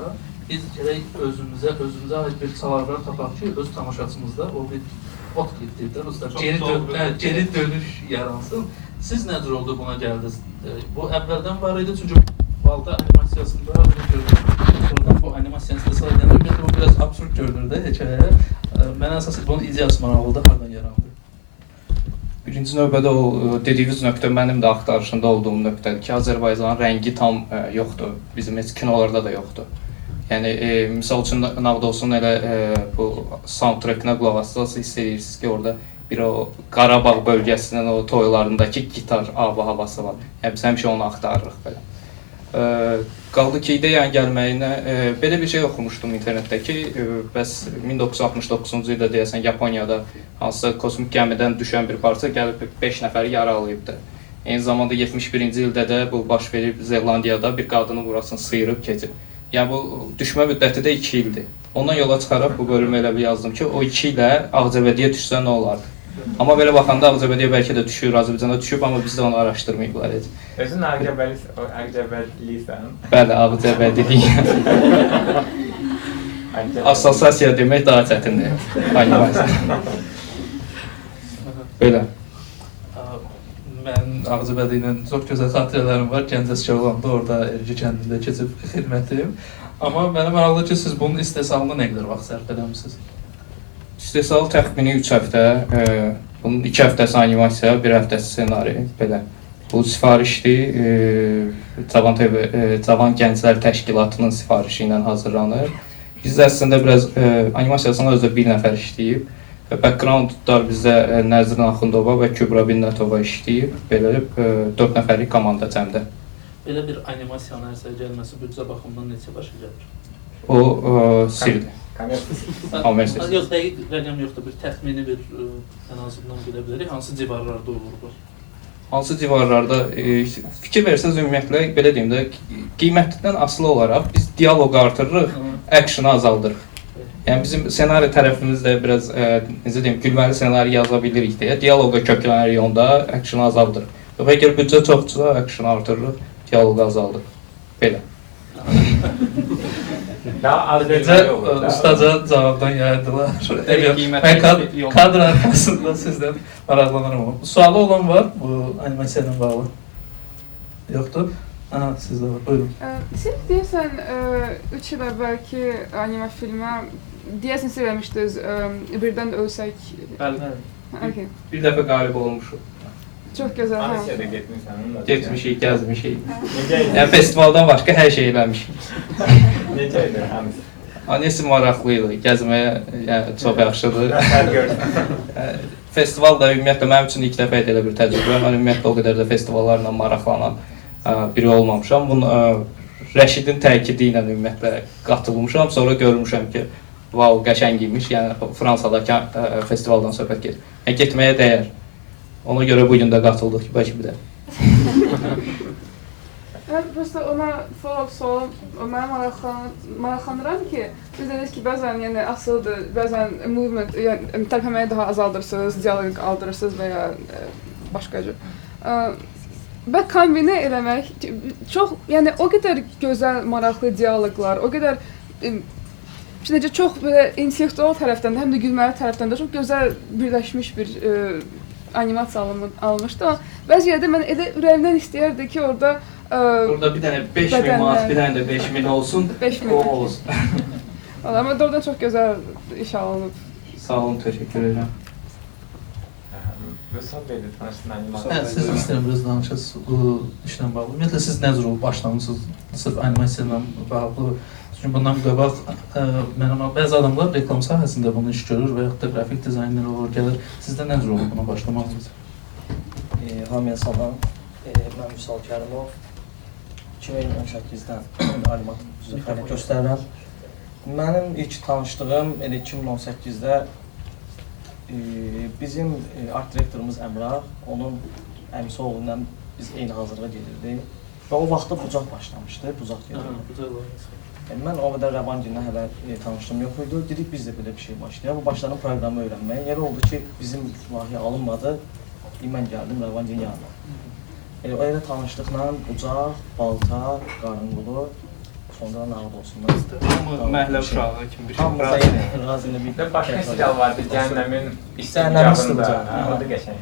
biz gərək özümüzə aid bir çalarlar tapaq ki, öz tamaşaçımızda o bir otklip deyirlər, geri dönüş yaransın. Siz nə cür oldu buna gəldiniz? Bu əvvəldən var idi, çünki Balta animasiyasında onu gördüm. Sonradan bu animasiyanı istəsələr edəndə bu biraz absurd görünür də hekayəyə. Mənə əsas bunun ideyası maraqlıdır, hardan yarandı? Birinci növbədə o dediyiniz nöqtə mənim də axtarışında olduğum nöqtədir ki, Azərbaycanın rəngi tam yoxdur, bizim heç kinolarda da yoxdur. Yəni, misal üçün Nağd olsun elə bu soundtrackına qulaq assanız, hiss edirsiniz ki, orada bir o Qarabağ bölgəsinin o toylarındakı gitar havası var. Yəni, biz həmişə onu axtarırıq belə. Qaldı ki, ideyanın gəlməyinə, belə bir şey oxumuşdum internetdə ki, bəs 1969-cu ildə deyəsən Yaponiyada hansısa kosmik gəmidən düşən bir parça gəlib 5 nəfəri yaralayıbdır. Eyni zamanda 71-ci ildə də bu baş verib Zelandiyada bir qadının burasını sıyırıb keçib. Yəni bu düşmə müddəti də 2 ildir. Ondan yola çıxaraq bu bölümü elə bir yazdım ki, o 2 ilə Ağcabədiyə düşsə nə olardı? Amma belə baxanda Ağcabədiyə bəlkə də düşür, Azərbaycanda düşüb, amma biz də onu araşdırmayıblar heç. Özün Ağcabədilisən? Bəli, Ağcabədiliyəm. Assosiasiya demək daha çətindir. Animasiya. Belə. Mən Ağcabədi ilə çox gözəl xatirələrim var. Gəncəskə olanda orada Erci kəndində keçib xidmətim. Amma mənə maraqlıdır ki, siz bunun istehsalına nə qədər vaxt sərf eləmisiniz? İstehsal təxmini 3 həftə, bunun 2 həftəsi animasiya, 1 həftəsi ssenari, belə. Bu sifarişdir, Cavan Gənclər Təşkilatının sifarişi ilə hazırlanır. Biz əslində biraz animasiyasını özdə bir nəfər işləyib. Backgroundlar bizdə Nəzrin Axundova və Kübra Binnətova işləyib. Belə 4 nəfərlik komanda cəmdə. Belə bir animasiyanın ərsəyə gəlməsi büdcə baxımından neçə başa gəlir? O sirdir. Kommersiya. Yox, dəqiq rəqəm yoxdur, bir təxmini bir ən azından bilə bilərik. Hansı civarlarda olur bu? Hansı civarlarda fikir versəz ümumiyyətlə belə deyim də qiymətdən asılı olaraq biz dialoqu artırırıq, action'ı azaldırıq. Yəni bizim ssenari tərəfimiz də biraz necə deyim, gülməli ssenari yaza bilirik deyə dialoqa köklənirik onda, action'ı azaldırıq. Yox, əgər büdcə çoxdursa, action'ı artırırıq, dialoqu azaldırıq. Belə. Necə ustaca cavabdan yaydılar. Mən kadr arxasında sizdən maraqlanırım. Sualı olan var bu animasiya ilə bağlı? Yoxdur? Aha, sizdə var. Buyurun. Siz deyəsən 3 il əvvəlki anime filmə deyəsən söyləmişdiniz birdən ölsək. Bəli. Bir dəfə qalib olmuşuq. Çox gözəl. Anisiyada getmişsən. Getmişik, gəzmişik. Yəni festivaldan başqa hər şey eləmişik. Necə idi Anisiya? Anisiya maraqlı idi. Gəzməyə çox yaxşıdır. Festival da ümumiyyətlə mənim üçün ilk dəfə idi elə bir təcrübə. Mən ümumiyyətlə o qədər də festivallarla maraqlanan biri olmamışam. Bunun Rəşidin təkidi ilə ümumiyyətlə qatılmışam. Sonra görmüşəm ki, vau, qəşəng imiş. Yəni Fransadakı festivaldan söhbət gedir. Yəni getməyə dəyər. Ona görə bugün də qatıldıq ki, bəlkə bir də. Prosta ona follow sual, mənə maraqlanıram ki, biz dediniz ki, bəzən yəni asılıdır, bəzən movement, yəni tərpəməyi daha azaldırsınız, dialoq aldırırsınız və ya başqa cür. Və kombinə eləmək çox, yəni o qədər gözəl, maraqlı dialoqlar, o qədər necə çox belə intellektual tərəfdən də, həm də gülməli tərəfdən də çox gözəl birləşmiş bir animasiya almışdı. Bəzi yerdə mən elə ürəyimdən istəyərdi ki, orada bir dənə 5.000 manat, bir dənə də 5.000 olsun, o olsun. Amma oradan çox gözəl iş alınıb. Sağ olun, təşəkkür edirəm. Vüsal beylə tanışdın animasiya. Siz istəyirəm biraz danışasınız bu işlə bağlı. Ümumiyyətlə siz nə cür başlamısınız sırf animasiya ilə bağlı? Çünki bundan qabaq bəzi adamlar reklam sahəsində bunu iş görür və yaxud da qrafik dizayner olur, gəlir. Sizdə nə cür olub buna başlamağınız? Hamıya salam. Mən Vüsal Kərimov. 2018-dən animasiya fəaliyyət göstərirəm. Mənim ilk tanışdığım elə 2018-də bizim art direktorumuz Əmrah, onun əmisi oğlu ilə biz eyni hazırlığa gedirdik. Və o vaxtda bucaq başlamışdı, bucaq gedirdi. Mən o qədər Rəvanginlə hələ tanışlığım yox idi. Dedik biz də belə bir şey başlayaq. Bu başladım proqramı öyrənməyə. Elə oldu ki, bizim layihə alınmadı. Mən gəldim Rəvangin yanına. Elə tanışdıqla bucaq, balta, qarınqulu, sonra nağd olsunlar. Məhlə uşağı kimi bir şey. Hamımıza yenə razıyla bir də başqa serial vardı, Cəhənnəmin İstimcabında. O da qəşəng.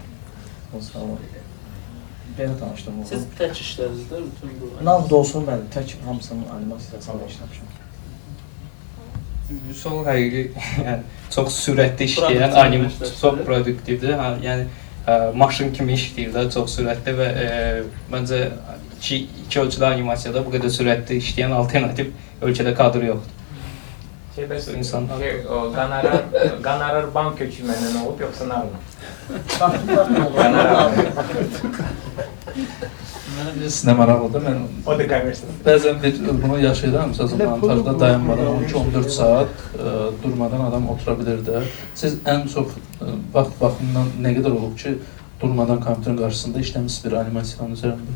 Sağ olun. Belə tanışdım. Siz tək işlərinizdə bütün bu? Nağd olsun, bəli, tək hamısının animasiyasını işləmişəm. Vüsal həqiqi, yəni çox sürətli işləyən, çox produktivdir. Yəni maşın kimi işləyir də, çox sürətli və məncə iki ölçüdə animasiyada bu qədər sürətli işləyən alternativ ölkədə kadr yoxdur. Qanar bank köçürməndən olub, yoxsa narla? Mənə bir sinə maraqlıdır. O da kommersiya. Bəzən bunu yaşayıram. Məsələn, montajda dayanmadan 12-14 saat durmadan adam otura bilir də. Siz ən çox vaxt baxımından nə qədər olub ki, durmadan kompüterin qarşısında işləmişsiniz bir animasiyanın üzərində?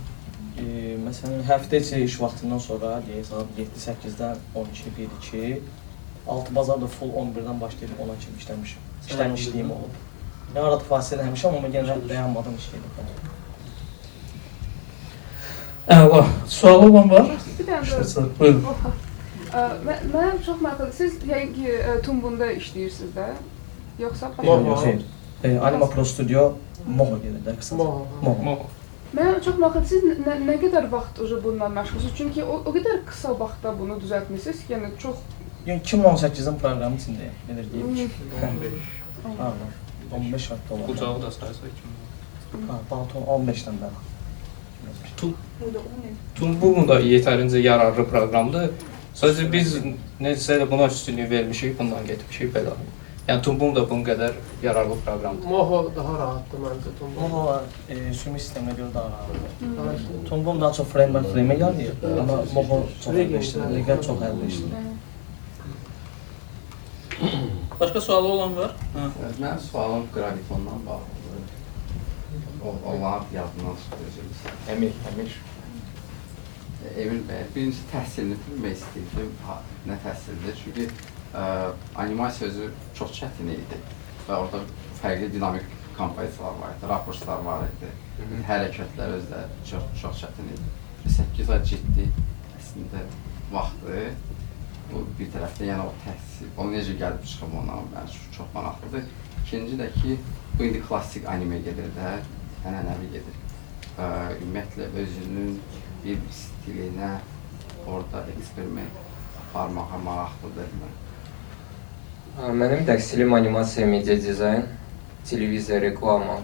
Məsələn, həftə içi iş vaxtından sonra, saat 7-8-dən 12-1-2, 6 bazar da full 11-dən başlayıb 10-a kimi işləmişim. İşləmişliyim olub. Yəni arada fasilə eləmişəm, amma yenə dayanmadan işləyirəm. Əla. Sualı olan var? Bir dənə buyurun. Mənə çox maraqlıdır. Siz yəqin ki, Tumbunda işləyirsiniz də? Yoxsa Yox, xeyr. Anima Pro Studio Moho gedir də qısaca. Moho. Mənə çox maraqlıdır. Siz nə qədər vaxt bununla məşğulsunuz? Çünki o qədər qısa vaxtda bunu düzəltmisiniz ki, yəni çox... Yəni 2018-in proqramı içindəyim, belə deyim. 15 vaxt olar. Bucağı da saysa 15-dən bəri. Bu da yetərincə yararlı proqramdır. Sadəcə biz necəsə də buna üstünlük vermişik, bundan getmişik belə. Yəni Tumbum da bunun qədər yararlı proqramdır. Moho daha rahatdır məncə Tumbum. Moho sümük sisteminə görə daha rahatdır. Tumbum daha çox frame by frame-ə yarayır, amma Moho çox əlləşdirir, diqqət çox əlləşdirir. Başqa sualı olan var? Mənim sualım Gravitondan bağlıdır. Onlar yadından çıxdırıcımız. Emir. Emir bəy, birincisi təhsilini bilmək istəyirdim. Nə təhsildir? Çünki animasiya özü çox çətin idi və orada fərqli dinamik kompozisiyalar var idi, rakurslar var idi. Hərəkətlər özü də çox çətin idi. 8 ay ciddi əslində vaxtı. Bu bir tərəfdə yəni o təhsil, onu necə gəlib çıxım ona mənim çox maraqlıdır. İkinci də ki, bu indi klassik anime gedir də, ənənəvi gedir. Ümumiyyətlə özünün bir stilinə orada eksperiment aparmağa maraqlıdır mı? Mənim təhsilim animasiya, media dizayn, televiziya, reklama,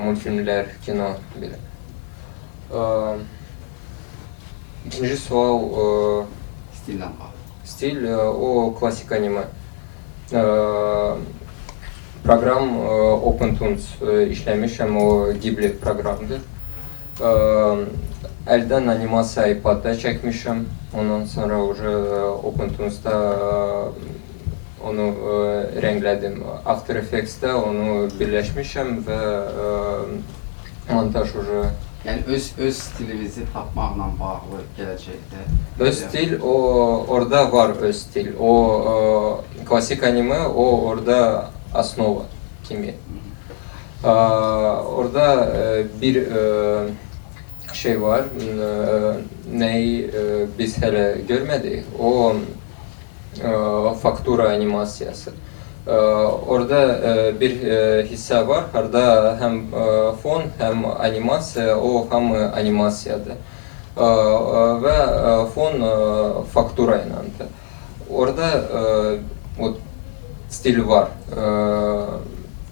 multfilmlər, kino belə. İkinci sual stildən bağlı. Stil o klasik anime. Proqram OpenToons işləmişəm, o Ghibli proqramdır. Əldən animasiya iPad-da çəkmişəm. Ondan sonra OpenToons'da onu rənglədim. After Effects'də onu birləşmişəm və montaj Yəni öz stilinizi tapmaqla bağlı gələcəkdə. Öz stil, orada var öz stil. O klasik anime, o orada asnova kimi. Orada bir şey var, nəyi biz hələ görmədik, o faktura animasiyası. Orada bir hissə var, harda həm fon, həm animasiya, o hamı animasiyadır. Və fon faktura iləndir. Orada stil var.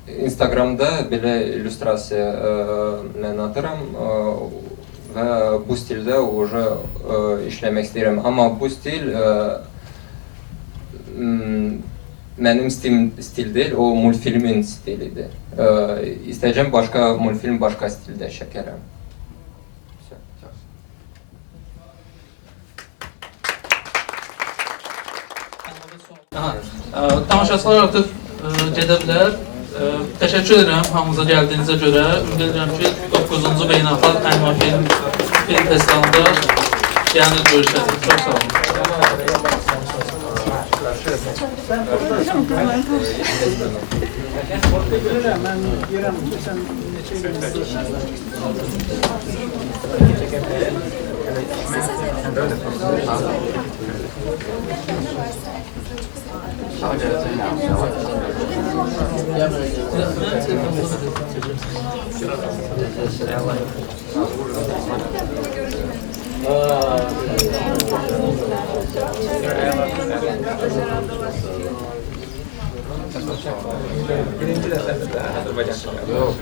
Instagramda belə illüstrasiya mən atıram və bu stildə işləmək istəyirəm. Amma bu stil mənim stil deyil, o multfilmin stilidir. İstəyəcəm başqa multfilm, başqa stildə çəkərəm. Tamaşaçılar artıq gedə bilər. Təşəkkür edirəm hamınıza gəldiyinizə görə. Ümid edirəm ki, 9-cu Beynəlxalq Anima Film Festivalında yəni görüşəcək. Çox sağ olun. Mən deyirəm ki, sən neçə Birinci dəfədir Azərbaycan. Yox.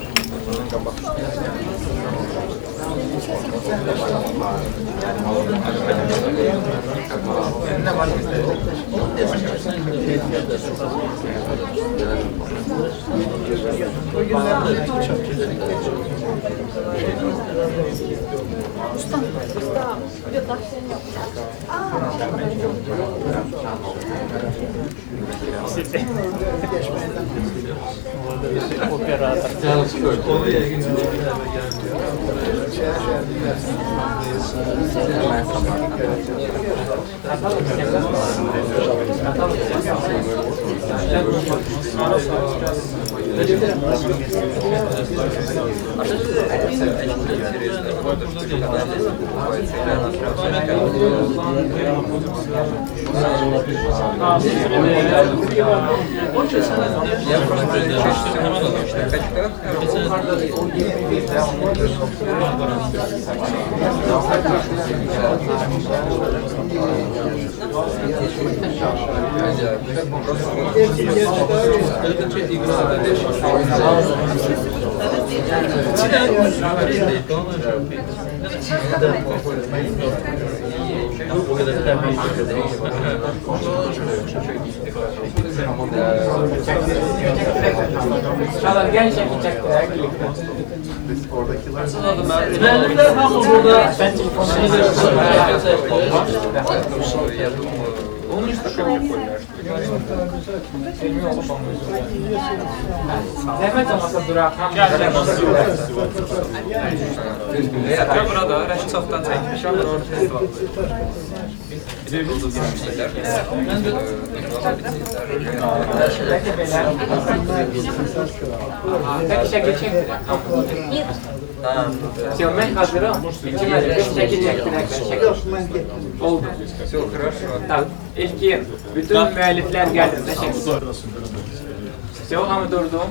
Müəllimlər hamı burada Onun üstü şov yapıyorlar. Zəhmət olmasa duraq. Burada Rəşid çoxdan çəkmişəm. Peki şəkil çəkdirək. Все, mən hazırım. Şəkil çəkdirək. Oldu. Все, хорошо. Tak, İlkin, bütün müəlliflər gəlir də şəkil. Все, hamı durdu.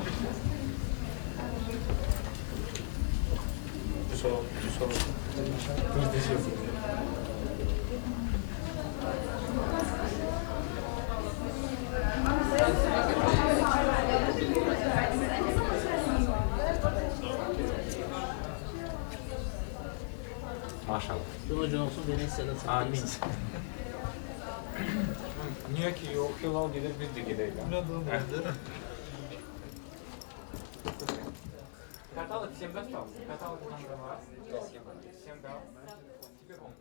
Maşallah. Yolcu olsun, Venesia'da çəkilsin. Amin. Niyə ki, yox, Hilal gedir, biz də gedək. Katalog всем достался. Каталог нам давал. Всем дал. Теперь он.